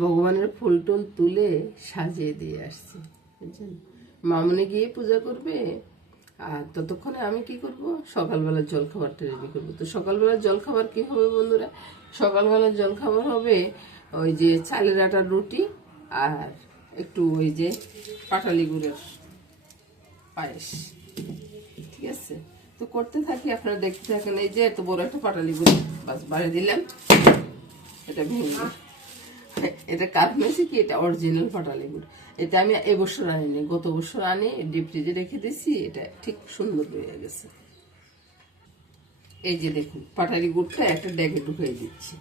ভগবানের ফুল টুল তুলে সাজিয়ে দিয়ে আসছি, বুঝছেন। মামুনি গিয়ে পূজা করবে, আর ততক্ষণে আমি কি করব, সকালবেলার জলখাবারটা রেডি করবো। তো সকালবেলার জলখাবার কি হবে বন্ধুরা? সকালবেলার জলখাবার হবে ওই যে চালের আটার রুটি আর একটু ওই যে পাটালি গুড়ের পায়েস, ঠিক আছে। তো করতে থাকি, আপনারা দেখতে থাকেন। এই যে এত বড় একটা পাটালি গুড় বাস বাড়ি দিলাম, এটা ভেঙে, এটা কারণ হয়েছে কি, এটা অরিজিনাল পাটালি গুড়। এটা আমি এবছর আনিনি, গত বছর আনি ডিপ ফ্রিজে রেখে দিয়েছি, এটা ঠিক সুন্দর হয়ে গেছে। এই যে দেখুন, পাটালি গুড়টা একটা ড্যাগে ঢুকিয়ে দিচ্ছি।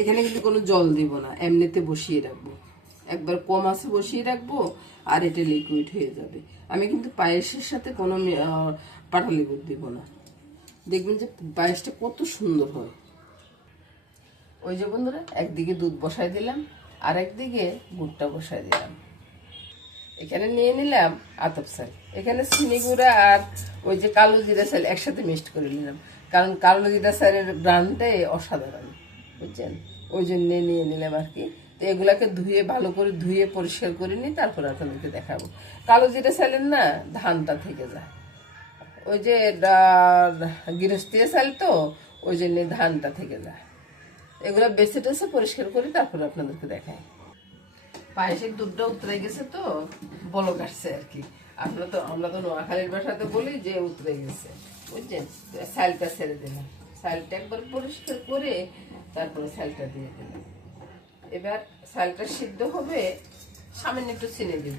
এখানে কিন্তু কোনো জল দিব না, এমনিতে বসিয়ে রাখবো, একবার কম আছে বসিয়ে রাখবো, আর এটা লিকুইড হয়ে যাবে। আমি কিন্তু পায়েসের সাথে কোনো পাটালি গুড় দিব না, দেখবেন যে পায়েসটা কত সুন্দর হয়। ওই যে বন্ধুরা, একদিকে দুধ বসাই দিলাম, আর একদিকে গুড়টা বসাই দিলাম। এখানে নিয়ে নিলাম আতপ চাল, এখানে চিনি গুঁড়া আর ওই যে কালো জিরা চাল একসাথে মিক্সড করে নিলাম, কারণ কালো জিরা চালের ব্র্যান্ডে অসাধারণ, বুঝছেন, ওই জন্য নিয়ে নিলাম আর কি। তো এগুলাকে ধুয়ে ভালো করে ধুয়ে পরিষ্কার করে নিই, তারপর আপনাদেরকে দেখাবো। কালো জিরা চালের না ধানটা থেকে যায়, ওই যে গৃহস্থী চাল তো, ওই জন্য ধানটা থেকে যায়। এগুলো বেছে টেছে পরিষ্কার করি, তারপরে আপনাদেরকে দেখাই। পায়েসের দুধটা উতরে গেছে তো বলক আসছে আর কি। আমরা তো নোয়াখালীর ভাষাতে বলি যে উতরে গেছে, বুঝছেন। চালটা ছেড়ে দিলাম, চালটা একবার পরিষ্কার করে তারপরে চালটা দিয়ে দিলাম। এবার চালটা সিদ্ধ হবে, সামান্য একটু চিনি দিব,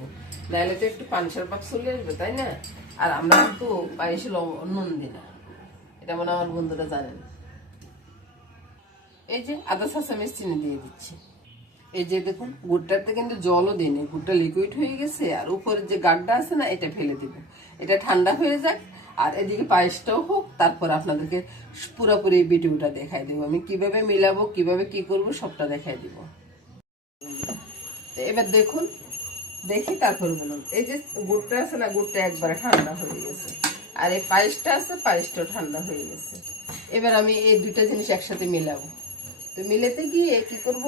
নাহলে তো একটু পানসার পাক চলে আসবে, তাই না। আর আমরা কিন্তু পায়েসে নুন দিই না, এটা মনে আমার বন্ধুরা জানেন। এই যে আধা চা চামচ চিনি দিয়ে দিচ্ছি। এই যে দেখুন, গুড়টাতে কিন্তু জলও দিইনি, গুড়টা লিকুইড হয়ে গেছে। আর উপরের যে গাড্ডা আছে না, এটা ফেলে দিব, এটা ঠান্ডা হয়ে যাক। আর এদিকে পায়েসটাও হোক, তারপর আপনাদেরকে পুরোপুরি ভিডিওটা দেখাই দেবো, আমি কিভাবে মিলাবো, কিভাবে কি করব, সবটা দেখাই দিব। এবার দেখুন, দেখি তারপর বলুন। এই যে গুড়টা আছে না, গুড়টা একবারে ঠান্ডা হয়ে গেছে, আর এই পায়েসটা আছে, পায়েসটাও ঠান্ডা হয়ে গেছে। এবার আমি এই দুইটা জিনিস একসাথে মিলাবো। তো মিলাতে গিয়ে কি করব,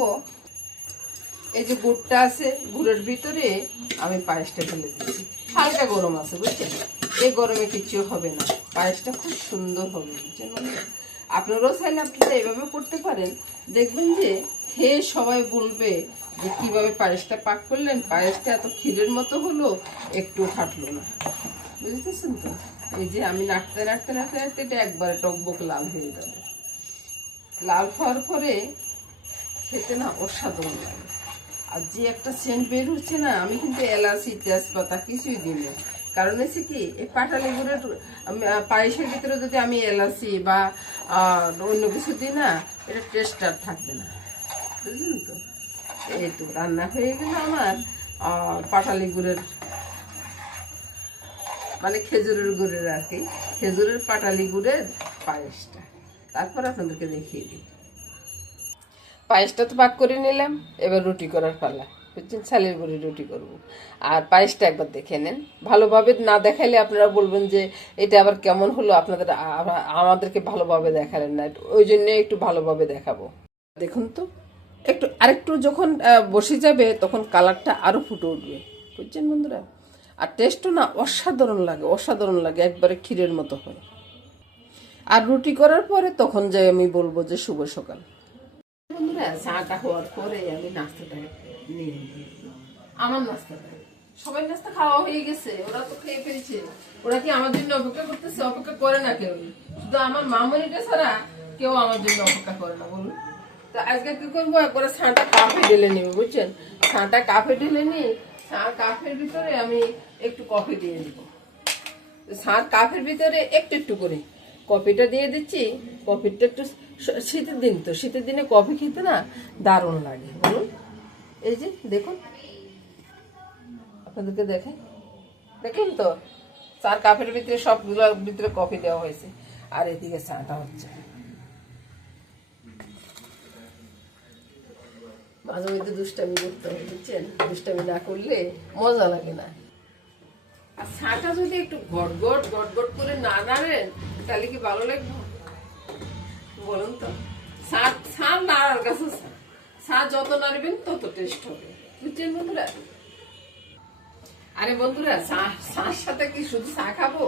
এই যে গুড়টা আছে, গুড়ের ভিতরে আমি পায়েসটা ফেলে দিচ্ছি। হালকা গরম আছে, বুঝছেন, এই গরমে কিছু হবে না, পায়েসটা খুব সুন্দর হবে, বুঝছেন। আপনারাও চাইলে আপনারা এইভাবে করতে পারেন, দেখবেন যে খেয়ে সবাই বলবে যে কিভাবে পায়েসটা পাক করলেন, পায়েসটা এত ক্ষীরের মতো হলো, একটু ফাটলো না, বুঝতেছেন তো। এই যে আমি নাড়তে নাড়তে নাড়তে নাড়তে এটা একবারে টকবক লাল হয়ে যাবে। লাল হওয়ার পরে খেতে না অসাধারণ লাগে। আর যে একটা সেন্ট বের হচ্ছে না, আমি কিন্তু এলাচি তেজপাতা কিছুই দিই না, কারণ হচ্ছে কি, এই পাটালি গুড়ের পায়েসের ভিতরে যদি আমি এলাচি বা অন্য কিছু দিই না, এটা টেস্ট আর থাকবে না, বুঝলেন তো। এই তো রান্না হয়ে গেল আমার পাটালি গুড়ের, মানে খেজুরের গুড়ের আর কি, খেজুরের পাটালি গুড়ের পায়েসটা। তারপর আপনাদেরকে দেখিয়ে দিই। পায়েসটা তো পাক করে নিলাম, এবার রুটি করার পালা, বুঝছেন, চালের গুঁড়ি রুটি করব। আর পায়েসটা একবার দেখে নেন, ভালোভাবে না দেখাইলে আপনারা বলবেন যে এটা আবার কেমন হলো, আপনাদের আমাদেরকে ভালোভাবে দেখালেন না, ওই জন্য একটু ভালোভাবে দেখাবো। দেখুন তো, একটু আরেকটু যখন বসে যাবে, তখন কালারটা আরো ফুটে উঠবে, বুঝছেন বন্ধুরা। আর টেস্টও না অসাধারণ লাগে, অসাধারণ লাগে, একবারে ক্ষীরের মতো হয়। আর রুটি করার পরে তখন যাই আমি বলবো যে শুভ সকাল। বন্ধুরা, চাটা হওয়ার পরে আমি নাস্তাটা নিয়ে নিই। আমার নাস্তাটা, সবাই নাস্তা খাওয়া হয়ে গেছে, ওরা তো খেয়ে ফেলছে। ওরা কি আমার জন্য অপেক্ষা করতেছে? অপেক্ষা করে না কেউ, শুধু আমার মামনিটা ছাড়া কেউ আমার জন্য অপেক্ষা করে না, বলুন। তো আজকে কি করবো, একবারে ছাঁটা কাপে ঢেলে নিবো, বুঝছেন। ছাঁটা কাপে ঢেলে নিই, ছাঁ কাপের ভিতরে আমি একটু কফি দিয়ে দিব। ছাঁ কাপের ভিতরে একটু একটু করে কফিটা দিয়ে দিচ্ছি। কফিটা একটু, শীতের দিন তো, শীতের দিনে কফি খেতে না দারুণ লাগে, বলুন। এই যে দেখুন, আপনাদেরকে দেখেন, দেখেন তো, চার কাপের ভিতরে সবগুলোর ভিতরে কফি দেওয়া হয়েছে, আর এদিকে চাটা হচ্ছে। মাঝে মধ্যে দুষ্টামি করতে হবে, বুঝছেন, দুষ্টামি না করলে মজা লাগে না। আর চাটা যদি একটু গটগট গটগট করে না নাড়েন, তাহলে কি ভালো লাগবে, বলুন তো। চা নাড়ার কাছে চা চা যত নাড়বেন তত টেস্ট হবে, বুঝছেন বন্ধুরা? আরে বন্ধুরা, চার সাথে কি শুধু চা খাবো?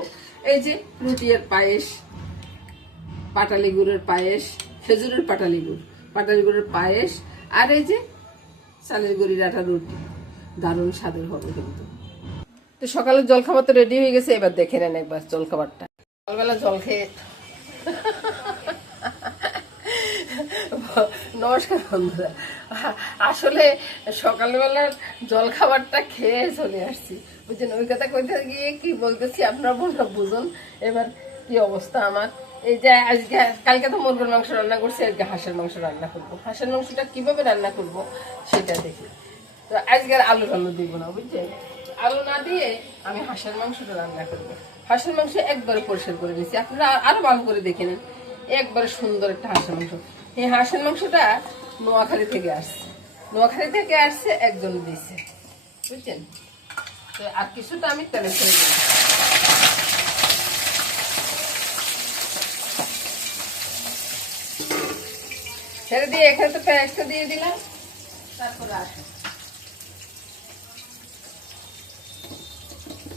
এই যে রুটি আর পায়েস, পাটালি গুড়ের পায়েস, খেজুরের পাটালি গুড়ের পায়েস, আর এই যে চালের গুঁড়ির আটা রুটি, দারুণ স্বাদের হবে কিন্তু। তো সকালের জলখাবার তো রেডি হয়ে গেছে, এবার দেখে নেন একবার জলখাবারটা। সকালবেলা জল খেয়ে নমস্কার বন্ধুরা, আসলে সকালবেলার জলখাবারটা খেয়ে চলে আসছি, বুঝছেন? ওই কথা কইতে গিয়ে কি বলতেছি আপনারা বুঝুন এবার কি অবস্থা আমার। এই যে আজকে, কালকে তো মুরগির মাংস রান্না করছি, আজকে হাঁসের মাংস রান্না করবো। হাঁসের মাংসটা কিভাবে রান্না করব সেটা দেখি। তো আজকে আর আলু দিব না, বুঝছেন? আলু না দিয়ে আমি হাঁসের মাংসটা রান্না করবো। হাঁসের মাংস একবারে পরিষ্কার করে নিচ্ছি, আপনারা আরো ভালো করে দেখে নিন। একবারে সুন্দর একটা হাঁসের মাংস। এই হাঁসের মাংসটা নোয়াখালী থেকে আসছে, একজন দিয়েছে, বুঝছেন? তো আর কিছুটা আমি তেলে ছেড়ে দিই। ছেড়ে দিয়ে এখানে তো পেঁয়াজটা দিয়ে দিলাম, তারপরে আসুন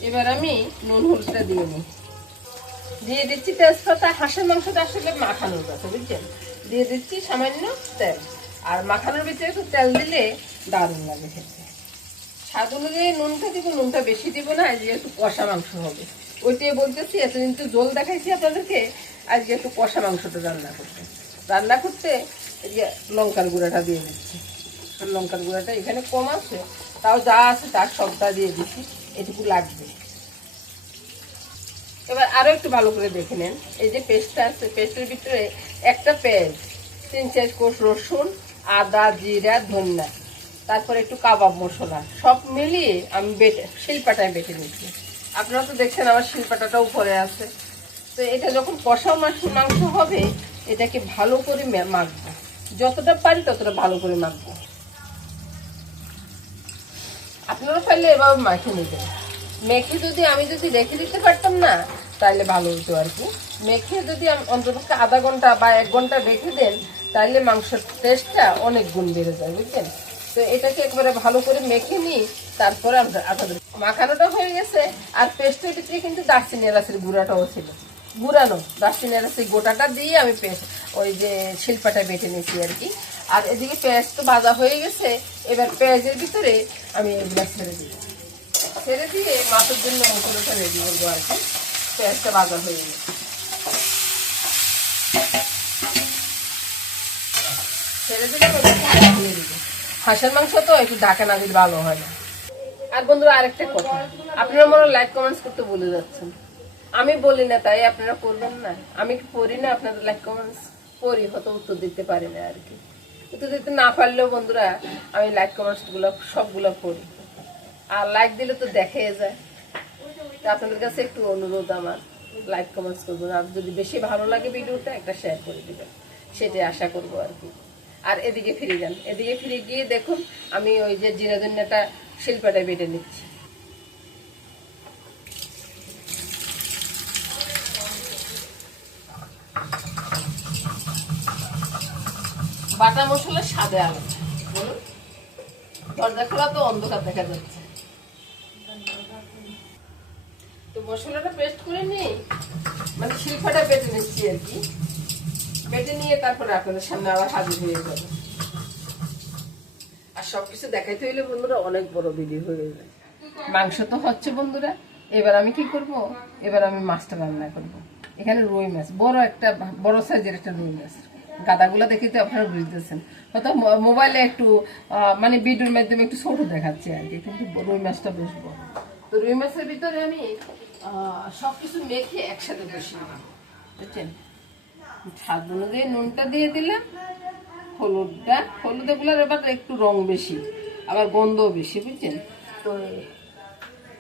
এবার আমি নুন হলুদটা দিয়ে দিচ্ছি তেজপাতা। হাঁসের মাংসটা আসলে মাখানোর কথা, বুঝছেন? দিয়ে দিচ্ছি সামান্য তেল, আর মাখানোর ভিতরে একটু তেল দিলে দারুণ লাগে খেতে। স্বাদ অনুযায়ী নুনটা দিব, নুনটা বেশি দিব না, আজকে একটু কষা মাংস হবে। ওইটাই বলতেছি, এতদিন তো ঝোল দেখাইছি আপনাদেরকে, আজকে একটু কষা মাংসটা রান্না করতে এই যে লঙ্কার গুঁড়াটা দিয়ে দিচ্ছি। লঙ্কার গুঁড়াটা এখানে কম আছে, তাও যা আছে তার সবটা দিয়ে দিচ্ছি, এটুকু লাগবে। এবার আরো একটু ভালো করে দেখে নেন, এই যে পেস্টটা আছে, পেস্টের ভিতরে একটা পেঁয়াজ, 3-4 কোষ রসুন, আদা, জিরা, ধনিয়া, তারপরে একটু কাবাব মশলা, সব মিলিয়ে আমি শিলপাটায় বেটে নিচ্ছি। আপনারা তো দেখছেন আমার শিলপাটাটা উপরে আছে। তো এটা যখন কষা মাংস হবে, এটাকে ভালো করে মাখবো, যতটা পারি ততটা ভালো করে মাখবো। আপনারা পারলে এভাবে মাখে নেবেন। মেখে আমি যদি রেখে দিতে পারতাম না, তাহলে ভালো হতো আর কি। মেখে যদি অন্তত আধা ঘন্টা বা 1 ঘন্টা রেখে দেন, তাহলে মাংসের টেস্টটা অনেক গুণ বেড়ে যায়, বুঝছেন? তো এটাকে একবারে ভালো করে মেখে নিই, তারপরে আপনাদের মাখানোটা হয়ে গেছে। আর পেস্টের ভিতরে কিন্তু দারচিনি এলাচের গুঁড়াটাও ছিল, গুঁড়ানো দারচিনি এলাচের গোটাটা দিয়ে আমি ওই যে শিলপাটা বেটে নিয়েছি আর কি। আর এদিকে পেঁয়াজ তো ভাজা হয়ে গেছে, এবার পেঁয়াজের ভিতরে আমি এগুলা ছেড়ে দিয়ে মাছের জন্য মশলাটা রেডি করবো আর কি। পেঁয়াজটা ভাজা হয়ে গেছে, ছেড়ে দিলে দিয়ে দিব। হাঁসের মাংস তো একটু ঢাকা না দিলে ভালো হয় না। আর বন্ধুরা আরেকটা কথা, আপনারা মনে লাইক কমেন্টস করতে বলে যাচ্ছেন। আমি বলি না তাই আপনারা করবেন না? আমি কি পড়ি না আপনাদের লাইক কমেন্টস? পড়ি, হয়তো উত্তর দিতে পারি না আর কি। উত্তর দিতে না পারলেও বন্ধুরা আমি লাইক কমেন্টস গুলো সবগুলো পড়ি, আর লাইক দিলে তো দেখে যায়। আপনাদের কাছে একটু অনুরোধ আমার, লাইক কমেন্টস করবেন, আর যদি বেশি ভালো লাগে ভিডিওটা একটা শেয়ার করে দিবেন, সেটাই আশা করবো আর কি। আর এদিকে ফিরে গিয়ে দেখুন আমি ওই যে জিরা ধনিয়াটা শিলপাটায় বেটে নিচ্ছি। বাটা মশলা স্বাদে আলাদা, বলুন। দরজা খোলা তো অন্ধকার দেখা যাচ্ছে। তো মশলাটা পেস্ট করে নিই, মানে শিলপাটা বেটে নিচ্ছি আর কি। বেটে নিয়ে তারপরে আপনাদের সামনে আবার হাজির হয়ে যাবে। আর সবকিছু দেখাইতে হইলে বন্ধুরা অনেক বড় ভিডিও হয়ে যায়। মাংস তো হচ্ছে বন্ধুরা, এবার আমি কি করব? এবার আমি মাছটা রান্না করব। এখানে রুই মাছ, বড় সাইজের একটা রুই মাছ। গাদাগুলো দেখে তো আপনারা বুঝতেছেন, হয়তো মোবাইলে একটু মানে ভিডিওর মাধ্যমে একটু ছোট দেখাচ্ছে আর কি, কিন্তু রুই মাছটা বেশ বড়। তো রুই মাছের ভিতরে আমি সবকিছু মেখে একসাথে বসিয়ে দিলাম, বুঝছেন? স্বাদ অনুযায়ী নুনটা দিয়ে দিলাম, হলুদগুলোর এবার একটু রং বেশি, আবার গন্ধও বেশি, বুঝছেন? তো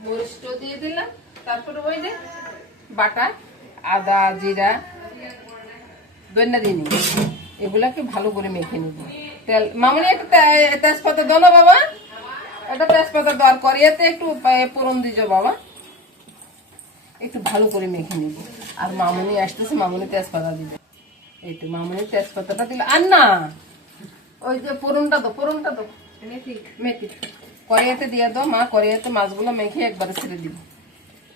মরিচটাও দিয়ে দিলাম, তারপরে ওই যে বাটা আদা, জিরা, ধনিয়া দিয়ে নিব, এগুলাকে ভালো করে মেখে নিব। তেল মামনি একটা তেজপাতা দাও না বাবা, একটা তেজপাতা দাও, আর করিয়াতে একটু ফোড়ন দিও বাবা, একটু ভালো করে মেখে নিব। আর মামনি আসতেছে, মামনি তেজপাতা দিবে, এই তো মামনি তেজপাতাটা দিলে। আর না ওই যে ফোড়নটা তো মেথি কড়াইতে দিয়ে দাও মা, কড়াইতে মাছগুলো মেখে একবারে ছেড়ে দিব,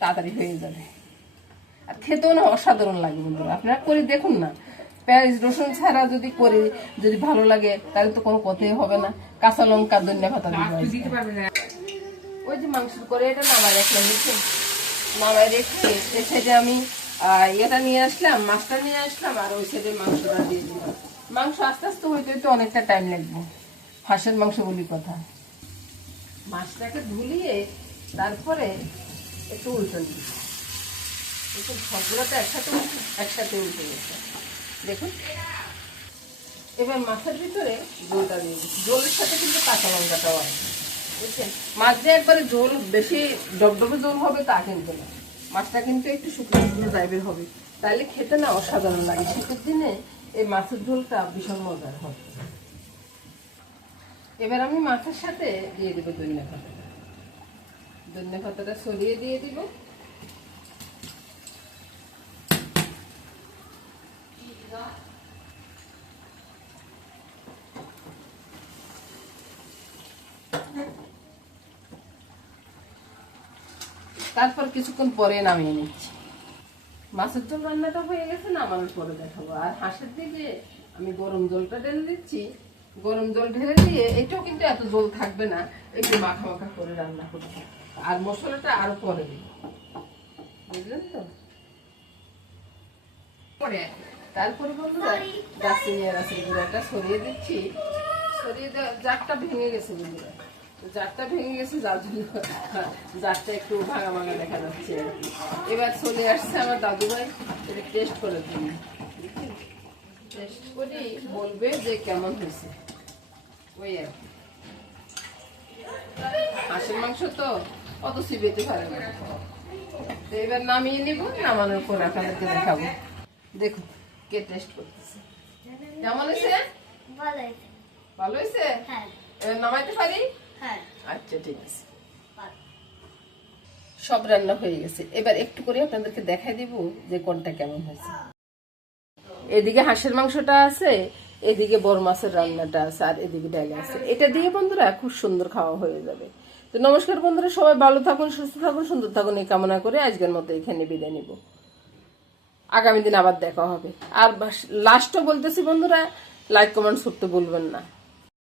তাড়াতাড়ি হয়ে যাবে। আর খেতেও না অসাধারণ লাগে বন্ধুরা, আপনারা করে দেখুন না। পেঁয়াজ রসুন ছাড়া যদি করি, যদি ভালো লাগে তাহলে তো কোনো কথাই হবে না। কাঁচা লঙ্কা ধনিয়া পাতা দিতে পারবে না। ওই যে মাংস করে এটা নামাই রাখলাম, বুঝছেন, নামাই রেখে এই সাইডে আমি এটা নিয়ে আসলাম, মাছটা নিয়ে আসলাম, আর ওই সাইডে মাংসটা দিয়ে দিলাম। মাংস আস্তে আস্তে হইতে হইতে অনেকটা টাইম লাগবে, হাঁসের মাংস বলি কথা। মাছটাকে ধুলিয়ে তারপরে একটু উল্টো নিই, সবগুলো তো একসাথে উল্টে গেছে দেখুন। এবার মাছের ভিতরে ঝোলটা দিয়ে দিচ্ছি, ঝোলের সাথে কিন্তু কাঁচা লঙ্কাটাও আছে, বুঝছেন। মাছ দিয়ে একবারে ঝোল বেশি ডবডবে ঝোল হবে তা কিন্তু না, মাছটা কিন্তু একটু শুকনো শুকনো টাইপের হবে, তাহলে খেতে না অসাধারণ লাগে। শীতের দিনে এই মাছের ঝোলটা ভীষণ মজার হয়। এবার আমি মাছের সাথে দিয়ে দেবো ধনিয়া পাতাটা সরিয়ে দিয়ে দিব। তারপর কিছুক্ষণ পরে নামিয়ে নিচ্ছি। মাছের ঝোল রান্নাটা হয়ে গেছে, নামানোর পরে দেখাবো। আর হাঁসের দিকে আমি গরম জলটা ঢেলে দিচ্ছি, গরম জল ঢেলে দিয়ে এটাও কিন্তু এত জল থাকবে না, একটু মাখা মাখা করে রান্না করবো। আর মশলাটা আরো পরে দিব, বুঝলেন তো। তারপরে বন্ধুরা দারচিনি আর এলাচের গুঁড়াটা সরিয়ে দিচ্ছি, সরিয়ে জারটা ভেঙে গেছে বন্ধুরা, জারটা ভেঙে গেছে, যার জন্য জারটা একটু ভাঙা ভাঙা দেখা যাচ্ছে আর কি। এবার চলে আসছে আমার দাদু ভাই, এটা টেস্ট করে দিন, টেস্ট করে বলবে যে কেমন হয়েছে। ওই আর কি, হাঁসের মাংস তো অত চিবিতে পারে না। তো এবার নামিয়ে নিব, নামানোর পর আপনাদেরকে দেখাবো। দেখুন কে টেস্ট করতেছে, কেমন হয়েছে? ভালো হয়েছে? এবার নামাইতে পারি? আচ্ছা ঠিক আছে, সব রান্না হয়ে গেছে। এবার একটু করে আপনাদেরকে দেখাই দিব যে কোনটা কেমন হয়েছে। এদিকে হাঁসের মাংসটা আছে, এদিকে বড় মাছের রান্নাটা আছে, আর এদিকে ডাল আছে। এটা দিয়ে বন্ধুরা খুব সুন্দর খাওয়া হয়ে যাবে। তো নমস্কার বন্ধুরা, সবাই ভালো থাকুন, সুস্থ থাকুন, সুন্দর থাকুন, এই কামনা করে আজকের মতো এখানে বিদায় নিব। আগামী দিন আবার দেখা হবে। আর লাস্টও বলতেছি বন্ধুরা, লাইক কমেন্টস করতে ভুলবেন না।